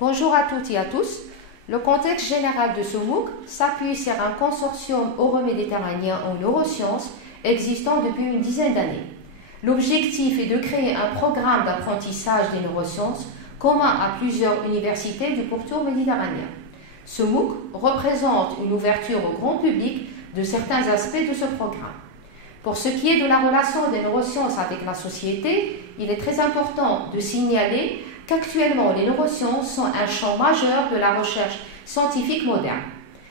Bonjour à toutes et à tous. Le contexte général de ce MOOC s'appuie sur un consortium euro-méditerranéen en neurosciences existant depuis une dizaine d'années. L'objectif est de créer un programme d'apprentissage des neurosciences commun à plusieurs universités du pourtour méditerranéen. Ce MOOC représente une ouverture au grand public de certains aspects de ce programme. Pour ce qui est de la relation des neurosciences avec la société, il est très important de signaler qu'actuellement les neurosciences sont un champ majeur de la recherche scientifique moderne.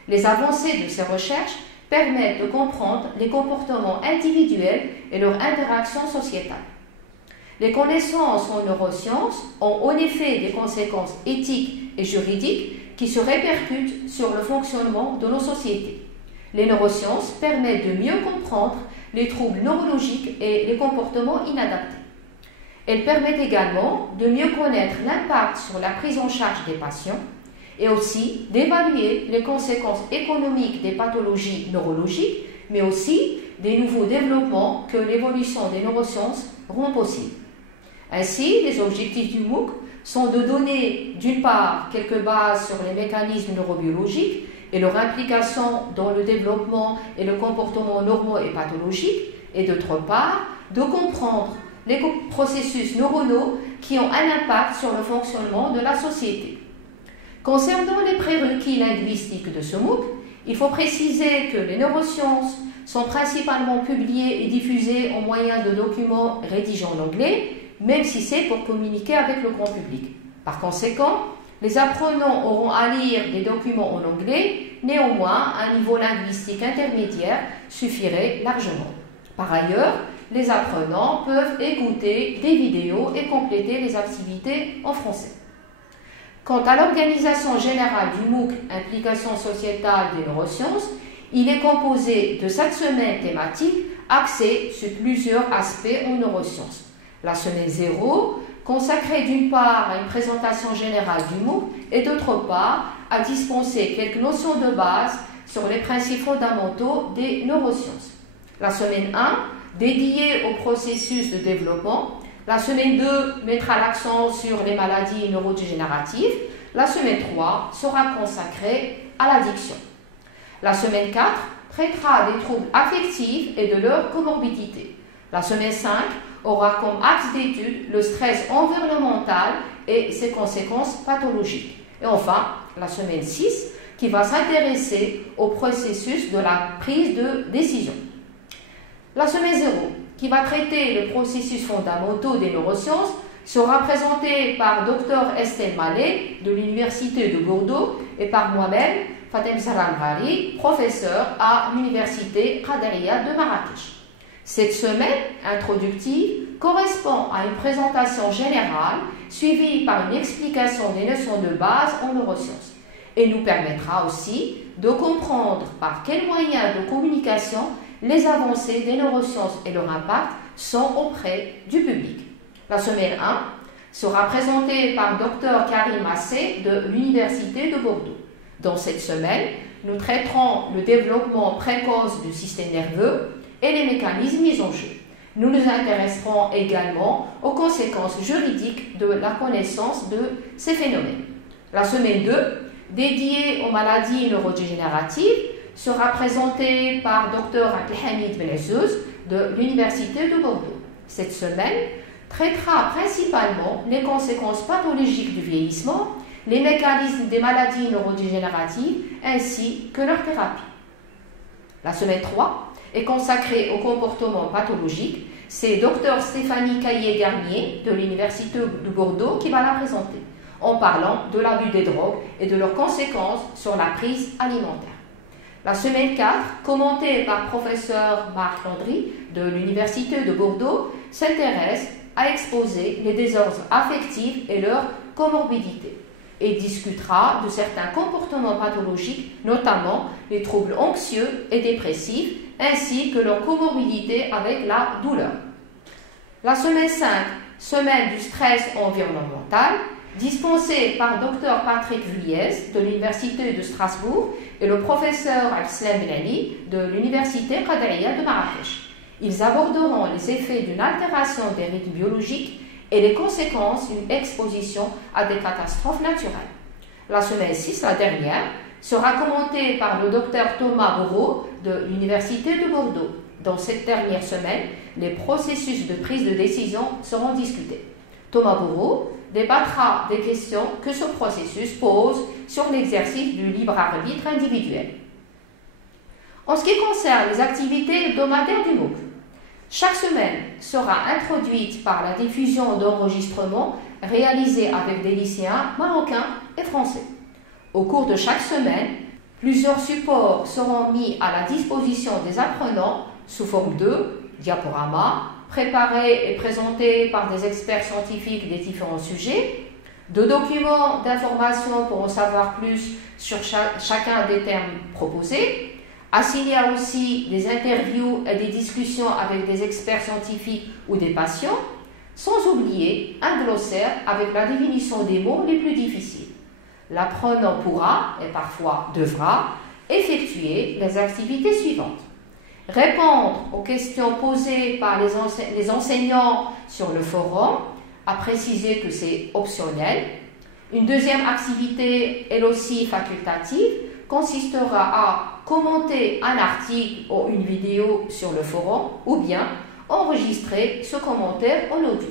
Les avancées de ces recherches permettent de comprendre les comportements individuels et leur interaction sociétale. Les connaissances en neurosciences ont en effet des conséquences éthiques et juridiques qui se répercutent sur le fonctionnement de nos sociétés. Les neurosciences permettent de mieux comprendre les troubles neurologiques et les comportements inadaptés. Elles permettent également de mieux connaître l'impact sur la prise en charge des patients et aussi d'évaluer les conséquences économiques des pathologies neurologiques, mais aussi des nouveaux développements que l'évolution des neurosciences rend possible. Ainsi, les objectifs du MOOC sont de donner d'une part quelques bases sur les mécanismes neurobiologiques et leur implication dans le développement et le comportement normaux et pathologiques, et d'autre part de comprendre les processus neuronaux qui ont un impact sur le fonctionnement de la société. Concernant les prérequis linguistiques de ce MOOC, il faut préciser que les neurosciences sont principalement publiées et diffusées au moyen de documents rédigés en anglais, même si c'est pour communiquer avec le grand public. Par conséquent, les apprenants auront à lire des documents en anglais, néanmoins, un niveau linguistique intermédiaire suffirait largement. Par ailleurs, les apprenants peuvent écouter des vidéos et compléter les activités en français. Quant à l'organisation générale du MOOC Implication sociétale des neurosciences, il est composé de 7 semaines thématiques axées sur plusieurs aspects en neurosciences. La semaine 0, consacrée d'une part à une présentation générale du MOOC et d'autre part à dispenser quelques notions de base sur les principes fondamentaux des neurosciences. La semaine 1, dédiée au processus de développement. La semaine 2 mettra l'accent sur les maladies neurodégénératives. La semaine 3 sera consacrée à l'addiction. La semaine 4 traitera des troubles affectifs et de leur comorbidité. La semaine 5 aura comme axe d'étude le stress environnemental et ses conséquences pathologiques. Et enfin, la semaine 6 qui va s'intéresser au processus de la prise de décision. La semaine 0, qui va traiter les processus fondamentaux des neurosciences, sera présentée par Dr Estelle Mallet de l'Université de Bordeaux et par moi-même, Fatem Salamrari, professeur à l'Université Qadariya de Marrakech. Cette semaine introductive correspond à une présentation générale suivie par une explication des notions de base en neurosciences et nous permettra aussi de comprendre par quels moyens de communication les avancées des neurosciences et leur impact sont auprès du public. La semaine 1 sera présentée par Dr Karim Massé de l'Université de Bordeaux. Dans cette semaine, nous traiterons le développement précoce du système nerveux et les mécanismes mis en jeu. Nous nous intéresserons également aux conséquences juridiques de la connaissance de ces phénomènes. La semaine 2, dédiée aux maladies neurodégénératives, sera présentée par Dr Abdelhamid Benazzouz de l'Université de Bordeaux. Cette semaine traitera principalement les conséquences pathologiques du vieillissement, les mécanismes des maladies neurodégénératives ainsi que leur thérapie. La semaine 3 est consacrée au comportement pathologique. C'est Dr Stéphanie Caillé-Garnier de l'Université de Bordeaux qui va la présenter, en parlant de l'abus des drogues et de leurs conséquences sur la prise alimentaire. La semaine 4, commentée par professeur Marc Landry de l'Université de Bordeaux, s'intéresse à exposer les désordres affectifs et leurs comorbidités et discutera de certains comportements pathologiques, notamment les troubles anxieux et dépressifs, ainsi que leur comorbidité avec la douleur. La semaine 5, semaine du stress environnemental, dispensée par Dr Patrick Vuillez de l'Université de Strasbourg et le professeur Abdeslam Benali de l'Université Qadariya de Marrakech. Ils aborderont les effets d'une altération des rythmes biologiques et les conséquences d'une exposition à des catastrophes naturelles. La semaine 6, la dernière, sera commentée par le docteur Thomas Bourreau de l'Université de Bordeaux. Dans cette dernière semaine, les processus de prise de décision seront discutés. Thomas Bourreau débattra des questions que ce processus pose sur l'exercice du libre arbitre individuel. En ce qui concerne les activités hebdomadaires du MOOC, chaque semaine sera introduite par la diffusion d'enregistrements réalisés avec des lycéens marocains et français. Au cours de chaque semaine, plusieurs supports seront mis à la disposition des apprenants sous forme de diaporamas, préparés et présentés par des experts scientifiques des différents sujets, de documents d'information pour en savoir plus sur chacun des termes proposés. S'il y a aussi des interviews et des discussions avec des experts scientifiques ou des patients, sans oublier un glossaire avec la définition des mots les plus difficiles. L'apprenant pourra, et parfois devra, effectuer les activités suivantes. Répondre aux questions posées par les enseignants sur le forum, à préciser que c'est optionnel. Une deuxième activité, elle aussi facultative, consistera à commenter un article ou une vidéo sur le forum ou bien enregistrer ce commentaire en audio.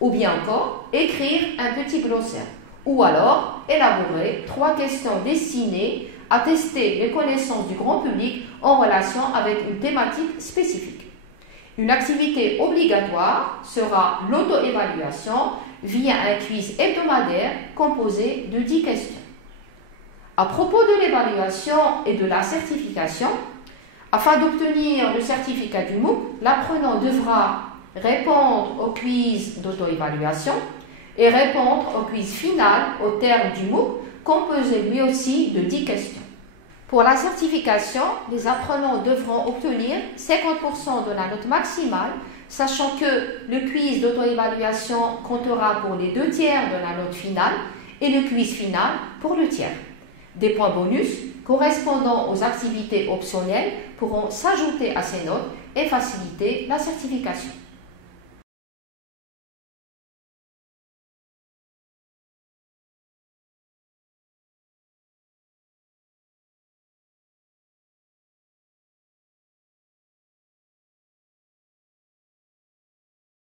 Ou bien encore écrire un petit glossaire. Ou alors élaborer 3 questions destinées à tester les connaissances du grand public en relation avec une thématique spécifique. Une activité obligatoire sera l'auto-évaluation via un quiz hebdomadaire composé de 10 questions. À propos de l'évaluation et de la certification, afin d'obtenir le certificat du MOOC, l'apprenant devra répondre au quiz d'auto-évaluation et répondre au quiz final au terme du MOOC, composé lui aussi de 10 questions. Pour la certification, les apprenants devront obtenir 50% de la note maximale, sachant que le quiz d'auto-évaluation comptera pour les 2 tiers de la note finale et le quiz final pour le tiers. Des points bonus correspondant aux activités optionnelles pourront s'ajouter à ces notes et faciliter la certification.